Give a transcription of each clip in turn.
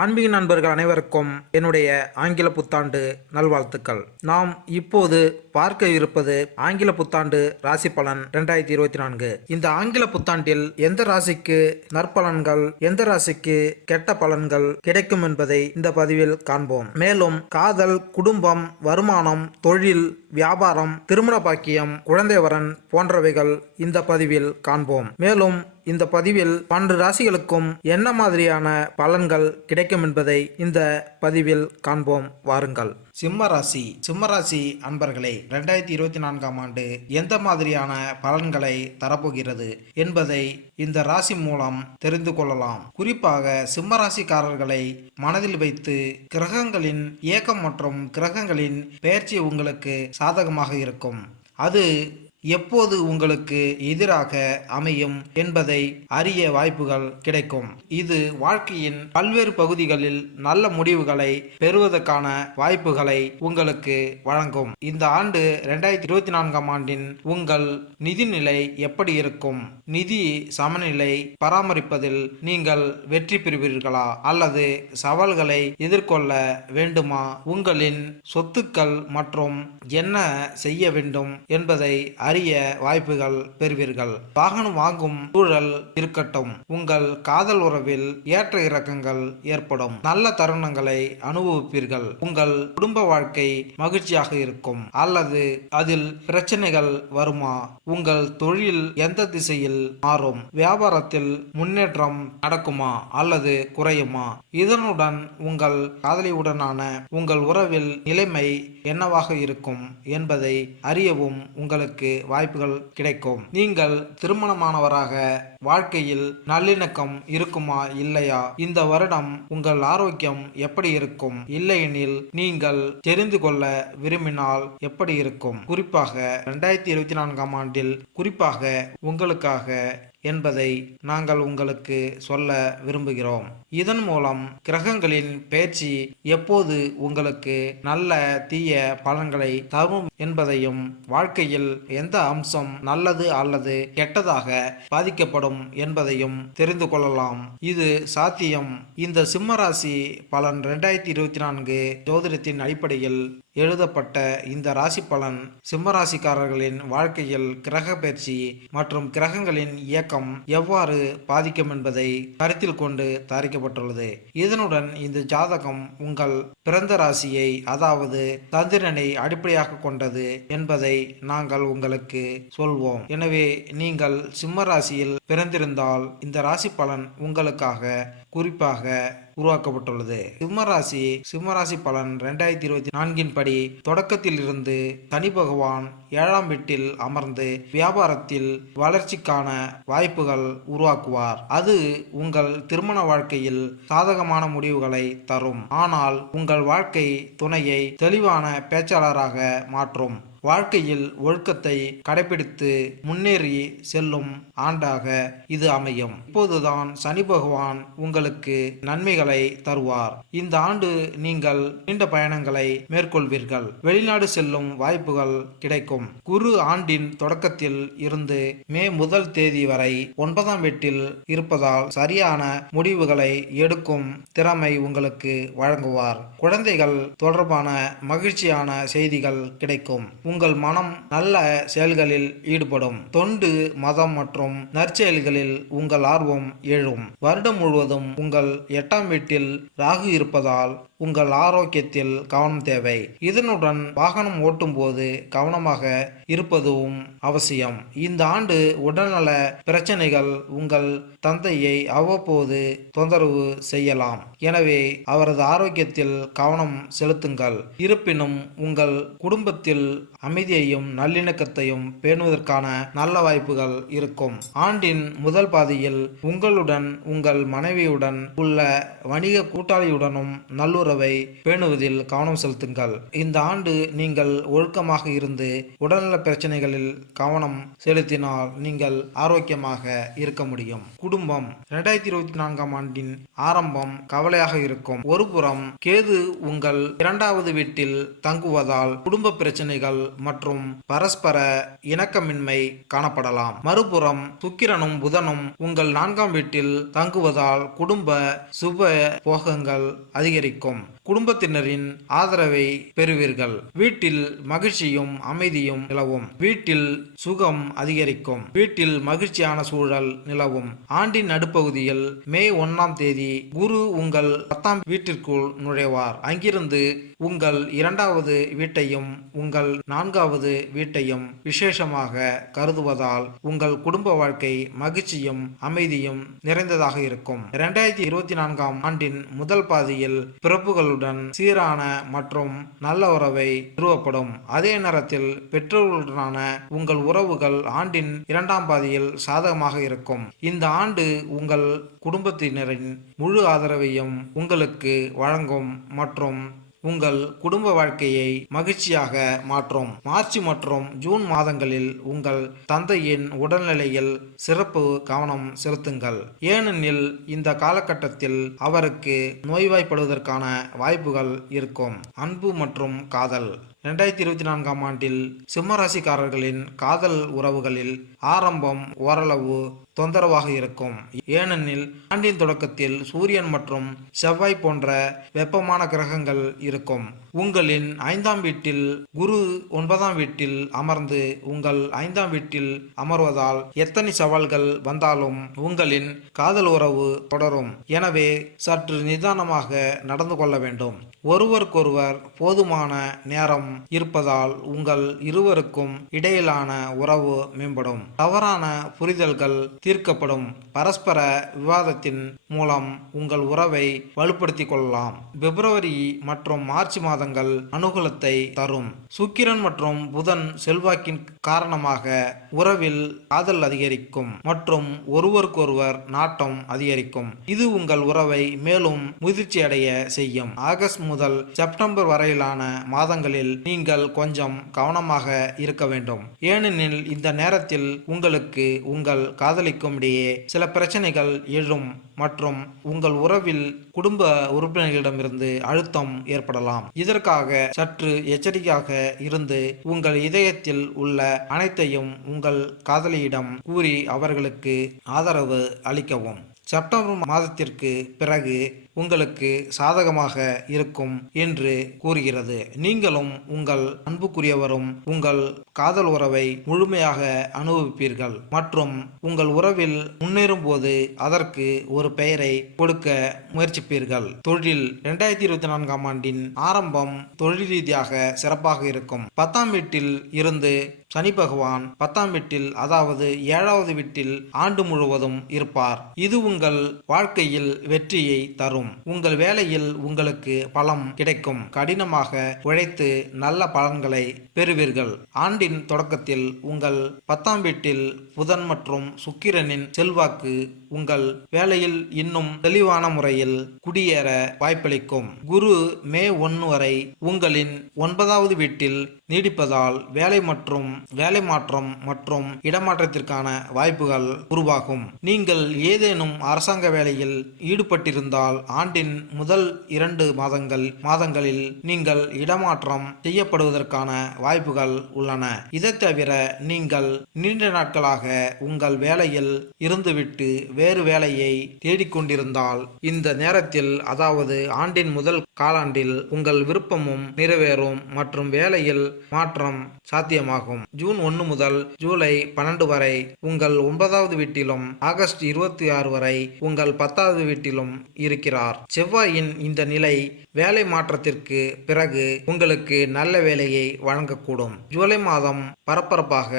ஆன்மீக நண்பர்கள் அனைவருக்கும் என்னுடைய ஆங்கில புத்தாண்டு நல்வாழ்த்துக்கள். நாம் இப்போது பார்க்க இருப்பது ஆங்கில புத்தாண்டு ராசி பலன் 2024. இந்த ஆங்கில புத்தாண்டில் எந்த ராசிக்கு நற்பலன்கள், எந்த ராசிக்கு கெட்ட பலன்கள் கிடைக்கும் என்பதை இந்த பதிவில் காண்போம். மேலும் காதல், குடும்பம், வருமானம், தொழில், வியாபாரம், திருமண பாக்கியம், குழந்தை வரன் போன்றவைகள் இந்த பதிவில் காண்போம். மேலும் இந்த பதிவில் 12 ராசிகளுக்கும் என்ன மாதிரியான பலன்கள் கிடைக்கும் என்பதை இந்த பதிவில் காண்போம். வாருங்கள். சிம்மராசி அன்பர்களே, 2024ஆம் ஆண்டு எந்த மாதிரியான பலன்களை தரப்போகிறது என்பதை இந்த ராசி மூலம் தெரிந்து கொள்ளலாம். குறிப்பாக சிம்மராசிக்காரர்களை மனதில் வைத்து கிரகங்களின் இயக்கம் மற்றும் கிரகங்களின் பெயர்ச்சி உங்களுக்கு சாதகமாக இருக்கும். அது எப்போது உங்களுக்கு எதிராக அமையும் என்பதை அறிய வாய்ப்புகள் கிடைக்கும். இது வாழ்க்கையின் பல்வேறு பகுதிகளில் நல்ல முடிவுகளை பெறுவதற்கான வாய்ப்புகளை உங்களுக்கு வழங்கும். இந்த ஆண்டு 2024ஆம் ஆண்டின் உங்கள் நிதிநிலை எப்படி இருக்கும்? நிதி சமநிலை பராமரிப்பதில் நீங்கள் வெற்றி பெறுவீர்களா அல்லது சவால்களை எதிர்கொள்ள வேண்டுமா? உங்களின் சொத்துக்கள் மற்றும் என்ன செய்ய வேண்டும் என்பதை அறிய வாய்ப்புகள் பெறுவீர்கள். வாகனம் வாங்கும் சூழல் இருக்கட்டும். உங்கள் காதல் உறவில் ஏற்ற இறக்கங்கள் ஏற்படும். நல்ல தருணங்களை அனுபவிப்பீர்கள். உங்கள் குடும்ப வாழ்க்கை மகிழ்ச்சியாக இருக்கும் அல்லது அதில் பிரச்சனைகள் வருமா? உங்கள் தொழில் எந்த திசையில் மாறும்? வியாபாரத்தில் முன்னேற்றம் நடக்குமா அல்லது குறையுமா? இதனுடன் உங்கள் காதலியுடனான உங்கள் உறவில் நிலைமை என்னவாக இருக்கும் என்பதை அறியவும் உங்களுக்கு வாய்ப்புகள் கிடைக்கும். நீங்கள் திருமணமானவராக வாழ்க்கையில் நல்லிணக்கம் இருக்குமா இல்லையா? இந்த வருடம் உங்கள் ஆரோக்கியம் எப்படி இருக்கும்? இல்லையெனில் நீங்கள் தெரிந்து கொள்ள விரும்பினால் எப்படி இருக்கும்? குறிப்பாக 2024ஆம் ஆண்டில் குறிப்பாக உங்களுக்காக என்பதை நாங்கள் உங்களுக்கு சொல்ல விரும்புகிறோம். இதன் மூலம் கிரகங்களின் பெயர்ச்சி எப்போது உங்களுக்கு நல்ல தீய பலன்களை தரும் என்பதையும், வாழ்க்கையில் எந்த அம்சம் நல்லது அல்லது கெட்டதாக பாதிக்கப்படும் என்பதையும் தெரிந்து கொள்ளலாம். இது சாத்தியம். இந்த சிம்மராசி பலன் 2024 ஜோதிடத்தின் அடிப்படையில் எழுதப்பட்ட இந்த ராசி பலன் சிம்மராசிக்காரர்களின் வாழ்க்கையில் கிரக பயிற்சி மற்றும் கிரகங்களின் இயக்கம் எவ்வாறு பாதிக்கும் என்பதை கருத்தில் கொண்டு தயாரிக்கப்பட்டுள்ளது. இதனுடன் இந்த ஜாதகம் உங்கள் பிறந்த ராசியை, அதாவது சந்திரனை அடிப்படையாக கொண்டது என்பதை நாங்கள் உங்களுக்கு சொல்வோம். எனவே நீங்கள் சிம்ம ராசியில் பிறந்திருந்தால் இந்த ராசி பலன் உங்களுக்காக குறிப்பாக உருவாக்கப்பட்டுள்ளது. சிம்மராசி பலன் 2024 படி தொடக்கத்தில் இருந்து சனி பகவான் 7ஆம் வீட்டில் அமர்ந்து வியாபாரத்தில் வளர்ச்சிக்கான வாய்ப்புகள் உருவாக்குவார். அது உங்கள் திருமண வாழ்க்கையில் சாதகமான முடிவுகளை தரும். ஆனால் உங்கள் வாழ்க்கை துணையை தெளிவான பேச்சாளராக மாற்றும். வாழ்க்கையில் ஒழுக்கத்தை கடைபிடித்து முன்னேறி செல்லும் ஆண்டாக இது அமையும். இப்போதுதான் சனி பகவான் உங்களுக்கு நன்மைகளை தருவார். இந்த ஆண்டு நீங்கள் நீண்ட பயணங்களை மேற்கொள்வீர்கள். வெளிநாடு செல்லும் வாய்ப்புகள் கிடைக்கும். குரு ஆண்டின் தொடக்கத்தில் இருந்து மே 1 தேதி வரை 9ஆம் வீட்டில் இருப்பதால் சரியான முடிவுகளை எடுக்கும் திறமை உங்களுக்கு வழங்குவார். குழந்தைகள் தொடர்பான மகிழ்ச்சியான செய்திகள் கிடைக்கும். உங்கள் மனம் நல்ல செயல்களில் ஈடுபடும். தொண்டு, மதம் மற்றும் நற்செயல்களில் உங்கள் ஆர்வம் எழும். வருடம் முழுவதும் உங்கள் 8ஆம் வீட்டில் ராகு இருப்பதால் உங்கள் ஆரோக்கியத்தில் கவனம் தேவை. இதனுடன் வாகனம் ஓட்டும் போது கவனமாக இருப்பதும் அவசியம். இந்த ஆண்டு உடல்நல பிரச்சனைகள் உங்கள் தந்தையை அவ்வப்போது தொந்தரவு செய்யலாம். எனவே அவரது ஆரோக்கியத்தில் கவனம் செலுத்துங்கள். இருப்பினும் உங்கள் குடும்பத்தில் அமைதியையும் நல்லிணக்கத்தையும் பேணுவதற்கான நல்ல வாய்ப்புகள் இருக்கும். ஆண்டின் முதல் பாதியில் உங்களுடன், உங்கள் மனைவியுடன் உள்ள வணிக கூட்டாளியுடனும் நல்லுறவு உறவை பேணுவதில் கவனம் செலுத்துங்கள். இந்த ஆண்டு நீங்கள் ஒழுக்கமாக இருந்து உடல்நல பிரச்சனைகளில் கவனம் செலுத்தினால் நீங்கள் ஆரோக்கியமாக இருக்க முடியும். குடும்பம் 2024ஆம் ஆண்டின் ஆரம்பம் கவலையாக இருக்கும். ஒருபுறம் கேது உங்கள் 2வது வீட்டில் தங்குவதால் குடும்ப பிரச்சனைகள் மற்றும் பரஸ்பர இணக்கமின்மை காணப்படலாம். மறுபுறம் சுக்கிரனும் புதனும் உங்கள் 4ஆம் வீட்டில் தங்குவதால் குடும்ப சுப போகங்கள் அதிகரிக்கும். குடும்பத்தினரின் ஆதரவை பெறுவீர்கள். வீட்டில் மகிழ்ச்சியும் அமைதியும் நிலவும். வீட்டில் சுகம் அதிகரிக்கும். வீட்டில் மகிழ்ச்சியான சூழல் நிலவும். ஆண்டின் நடுப்பகுதியில் மே 1ஆம் தேதி குரு உங்கள் 10ஆம் வீட்டிற்குள் நுழைவார். அங்கிருந்து உங்கள் 2வது வீட்டையும் உங்கள் 4வது வீட்டையும் விசேஷமாக கருதுவதால் உங்கள் குடும்ப வாழ்க்கை மகிழ்ச்சியும் அமைதியும் நிறைந்ததாக இருக்கும். 2024ஆம் ஆண்டின் முதல் பாதியில் பிறப்புகளுடன் சீரான மற்றும் நல்ல உறவை நிறுவப்படும். அதே நேரத்தில் பெற்றோர்களுடனான உங்கள் உறவுகள் ஆண்டின் 2ஆம் பாதியில் சாதகமாக இருக்கும். இந்த ஆண்டு உங்கள் குடும்பத்தினரின் முழு ஆதரவையும் உங்களுக்கு வழங்கும் மற்றும் உங்கள் குடும்ப வாழ்க்கையை மகிழ்ச்சியாக மாற்றும். மார்ச் மற்றும் ஜூன் மாதங்களில் உங்கள் தந்தையின் உடல்நிலையில் சிறப்பு கவனம் செலுத்துங்கள். ஏனெனில் இந்த காலகட்டத்தில் அவருக்கு நோய்வாய்ப்படுவதற்கான வாய்ப்புகள் இருக்கும். அன்பு மற்றும் காதல் 2024ஆம் ஆண்டில் சிம்மராசிக்காரர்களின் காதல் உறவுகளில் ஆரம்பம் ஓரளவு தொந்தரவாக இருக்கும். ஏனெனில் ஆண்டின் தொடக்கத்தில் சூரியன் மற்றும் செவ்வாய் போன்ற வெப்பமான கிரகங்கள் இருக்கும். உங்களின் 5ஆம் வீட்டில் குரு 9ஆம் வீட்டில் அமர்ந்து உங்கள் 5ஆம் வீட்டில் அமர்வதால் எத்தனை சவால்கள் வந்தாலும் உங்களின் காதல் உறவு தொடரும். எனவே சற்று நிதானமாக நடந்து கொள்ள வேண்டும். ஒருவருக்கொருவர் போதுமான நேரம் இருப்பதால் உங்கள் இருவருக்கும் இடையிலான உறவு மேம்படும். தவறான புரிதல்கள் தீர்க்கப்படும். பரஸ்பர விவாதத்தின் மூலம் உங்கள் உறவை வலுப்படுத்திக் கொள்ளலாம். பிப்ரவரி மற்றும் மார்ச் மாதங்கள் அனுகூலத்தை தரும். சுக்கிரன் மற்றும் புதன் செல்வாக்கின் காரணமாக உறவில் காதல் அதிகரிக்கும் மற்றும் ஒருவருக்கொருவர் நாட்டம் அதிகரிக்கும். இது உங்கள் உறவை மேலும் முதிர்ச்சி அடைய செய்யும். ஆகஸ்ட் முதல் செப்டம்பர் வரையிலான மாதங்களில் நீங்கள் கொஞ்சம் கவனமாக இருக்க வேண்டும். ஏனெனில் இந்த நேரத்தில் உங்களுக்கு உங்கள் காதலிக்கும் இடையே சில பிரச்சனைகள் எழும் மற்றும் உங்கள் உறவில் குடும்ப உறுப்பினர்களிடமிருந்து அழுத்தம் ஏற்படலாம். இதற்காக சற்று எச்சரிக்கையாக இருந்து உங்கள் இதயத்தில் உள்ள அனைத்தையும் உங்கள் காதலியிடம் கூறி அவர்களுக்கு ஆதரவு அளிக்கவும். செப்டம்பர் மாதத்திற்கு பிறகு உங்களுக்கு சாதகமாக இருக்கும் என்று கூறுகிறது. நீங்களும் உங்கள் அன்புக்குரியவரும் உங்கள் காதல் உறவை முழுமையாக அனுபவிப்பீர்கள் மற்றும் உங்கள் உறவில் முன்னேறும் போது அதற்கு ஒரு பெயரை கொடுக்க முயற்சிப்பீர்கள். தொழில் 2024ஆம் ஆண்டின் ஆரம்பம் தொழில் ரீதியாக சிறப்பாக இருக்கும். 10ஆம் வீட்டில் இருந்து சனி பகவான் 10ஆம் வீட்டில் அதாவது 7வது வீட்டில் ஆண்டு முழுவதும் இருப்பார். இது உங்கள் வாழ்க்கையில் வெற்றியை தரும். உங்கள் வேலையில் உங்களுக்கு பலம் கிடைக்கும். கடினமாக உழைத்து நல்ல பலன்களை பெறுவீர்கள். ஆண்டின் தொடக்கத்தில் உங்கள் 10ஆம் வீட்டில் புதன் மற்றும் சுக்கிரனின் செல்வாக்கு உங்கள் வேலையில் இன்னும் தெளிவான முறையில் குடியேற வாய்ப்பளிக்கும். குரு மே 1 வரை உங்களின் 9வது வீட்டில் நீடிப்பதால் வேலை மாற்றம் மற்றும் இடமாற்றத்திற்கான வாய்ப்புகள் உருவாகும். நீங்கள் ஏதேனும் அரசாங்க வேலையில் ஈடுபட்டிருந்தால் ஆண்டின் முதல் 2 மாதங்களில் நீங்கள் இடமாற்றம் செய்யப்படுவதற்கான வாய்ப்புகள் உள்ளன. இதை தவிர நீங்கள் நீண்ட நாட்களாக உங்கள் வேலையில் இருந்துவிட்டு வேறு வேலையை தேடிக்கொண்டிருந்தால் இந்த நேரத்தில் அதாவது ஆண்டின் முதல் காலாண்டில் உங்கள் விருப்பமும் நிறைவேறும் மற்றும் வேலையில் மாற்றம் சாத்தியமாகும். ஜூன் 1 முதல் ஜூலை 12 வரை உங்கள் 9வது வீட்டிலும் ஆகஸ்ட் 26 வரை உங்கள் 10வது வீட்டிலும் இருக்கிறார். செவ்வாயின் இந்த நிலை வேலை மாற்றத்திற்கு பிறகு உங்களுக்கு நல்ல வேலையை வழங்கக்கூடும். ஜூலை மாதம் பரபரப்பாக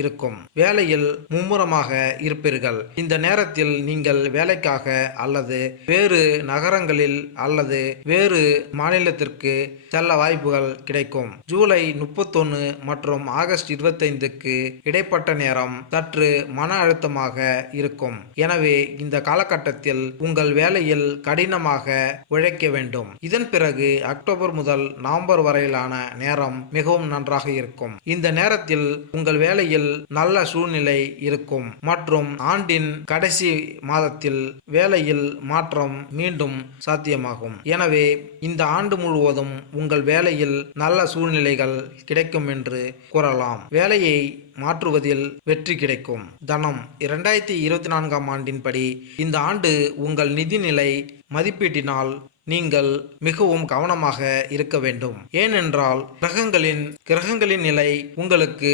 இருக்கும். வேலையில் மும்முரமாக இருப்பீர்கள். இந்த நேரத்தில் நீங்கள் வேலைக்காக அல்லது வேறு நகரங்களில் அல்லது வேறு மாநிலத்திற்கு செல்ல வாய்ப்புகள் கிடைக்கும். ஜூலை 31 மற்றும் ஆகஸ்ட் 25க்கு இடைப்பட்ட நேரம் சற்று மன அழுத்தமாக இருக்கும். எனவே இந்த காலகட்டத்தில் உங்கள் வேலையில் கடினமாக உழைக்க வேண்டும். இதன் பிறகு அக்டோபர் முதல் நவம்பர் வரையிலான நேரம் மிகவும் நன்றாக இருக்கும். இந்த நேரத்தில் உங்கள் வேலையில் நல்ல சூழ்நிலை இருக்கும் மற்றும் ஆண்டின் கடைசி மாதத்தில் வேலையில் மாற்றம் மீண்டும் சாத்தியமாகும். எனவே இந்த ஆண்டு முழுவதும் உங்கள் வேலையில் நல்ல சூழ்நிலைகள் கிடைக்கும் என்று கூறலாம். வேலையை மாற்றுவதில் வெற்றி கிடைக்கும். தனம் 2024ஆம் ஆண்டின்படி இந்த ஆண்டு உங்கள் நிதிநிலை மதிப்பீட்டினால் நீங்கள் மிகவும் கவனமாக இருக்க வேண்டும். ஏனென்றால் கிரகங்களின் நிலை உங்களுக்கு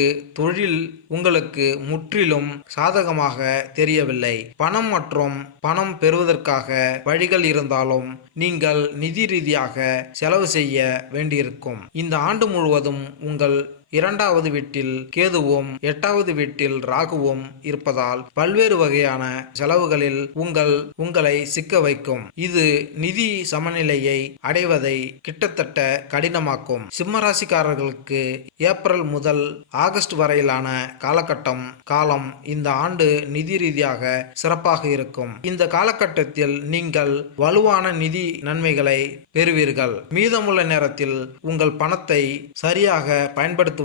முற்றிலும் சாதகமாக தெரியவில்லை. பணம் மற்றும் பணம் பெறுவதற்காக வழிகள் இருந்தாலும் நீங்கள் நிதி ரீதியாக செலவு செய்ய வேண்டியிருக்கும். இந்த ஆண்டு முழுவதும் உங்கள் 2வது வீட்டில் கேதுவும் 8வது வீட்டில் ராகுவும் இருப்பதால் பல்வேறு வகையான செலவுகளில் உங்களை சிக்க வைக்கும். இது நிதி சமநிலையை அடைவதை கிட்டத்தட்ட கடினமாக்கும். சிம்மராசிக்காரர்களுக்கு ஏப்ரல் முதல் ஆகஸ்ட் வரையிலான காலம் இந்த ஆண்டு நிதி ரீதியாக சிறப்பாக இருக்கும். இந்த காலகட்டத்தில் நீங்கள் வலுவான நிதி நன்மைகளை பெறுவீர்கள். மீதமுள்ள நேரத்தில் உங்கள் பணத்தை சரியாக பயன்படுத்த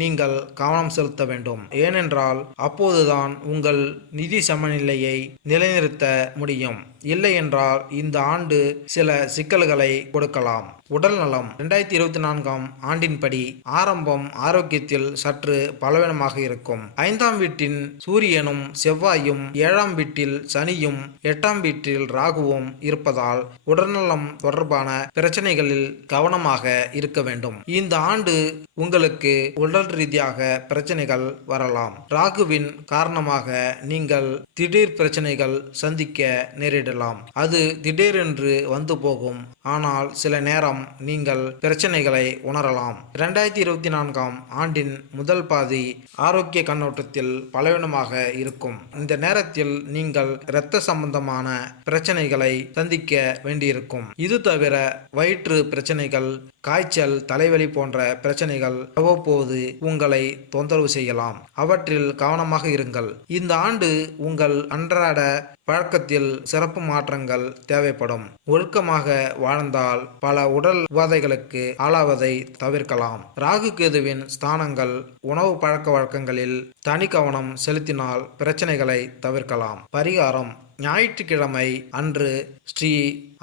நீங்கள் கவனம் செலுத்த வேண்டும். ஏனென்றால் அப்போதுதான் உங்கள் நிதி சமநிலையை நிலைநிறுத்த முடியும். இல்லை என்றால் இந்த ஆண்டு சில சிக்கல்களை கொடுக்கலாம். உடல் நலம் 2024ஆம் ஆண்டின்படி ஆரம்பம் ஆரோக்கியத்தில் சற்று பலவீனமாக இருக்கும். 5ஆம் வீட்டின் சூரியனும் செவ்வாயும் 7ஆம் வீட்டில் சனியும் 8ஆம் வீட்டில் ராகுவும் இருப்பதால் உடல்நலம் தொடர்பான பிரச்சனைகளில் கவனமாக இருக்க வேண்டும். இந்த ஆண்டு உங்களுக்கு உடல் ரீதியாக பிரச்சனைகள் வரலாம். ராகுவின் காரணமாக நீங்கள் திடீர் பிரச்சனைகள் சந்திக்க நேரிடலாம். அது திடீரென்று வந்து போகும். ஆனால் சில நேரம் நீங்கள் பிரச்சனைகளை உணரலாம். 2024ஆம் ஆண்டின் முதல் பாதி ஆரோக்கிய கண்ணோட்டத்தில் பலவீனமாக இருக்கும். இந்த நேரத்தில் நீங்கள் இரத்த சம்பந்தமான பிரச்சனைகளை சந்திக்க வேண்டியிருக்கும். இது தவிர வயிற்று பிரச்சனைகள், காய்ச்சல், தலைவலி போன்ற பிரச்சனைகள் அவ்வப்போது உங்களை தொந்தரவு செய்யலாம். அவற்றில் கவனமாக இருங்கள். இந்த ஆண்டு உங்கள் அன்றாட பழக்கத்தில் சிறப்பு மாற்றங்கள் தேவைப்படும். ஒழுக்கமாக வாழ்ந்தால் பல உடல் உபாதைகளுக்கு ஆளாவதை தவிர்க்கலாம். ராகு கேதுவின் ஸ்தானங்கள் உணவு பழக்க வழக்கங்களில் தனி கவனம் செலுத்தினால் பிரச்சனைகளை தவிர்க்கலாம். பரிகாரம்: ஞாயிற்றுக்கிழமை அன்று ஸ்ரீ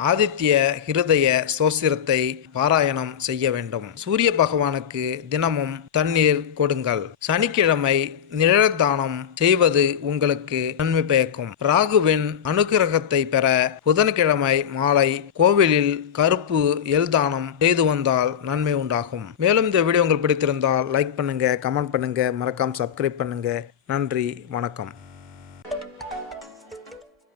ஆதித்ய ஹிருதய ஸ்தோத்திரத்தை பாராயணம் செய்ய வேண்டும். சூரிய பகவானுக்கு தினமும் தண்ணீர் கொடுங்கள். சனிக்கிழமை நிழற்தானம் செய்வது உங்களுக்கு நன்மை பயக்கும். ராகுவின் அனுகிரகத்தை பெற புதன்கிழமை மாலை கோவிலில் கருப்பு எல் தானம் செய்து வந்தால் நன்மை உண்டாகும். மேலும் இந்த வீடியோ உங்களுக்கு பிடித்திருந்தால் லைக் பண்ணுங்க, கமெண்ட் பண்ணுங்க, மறக்காம சப்ஸ்கிரைப் பண்ணுங்க. நன்றி, வணக்கம்.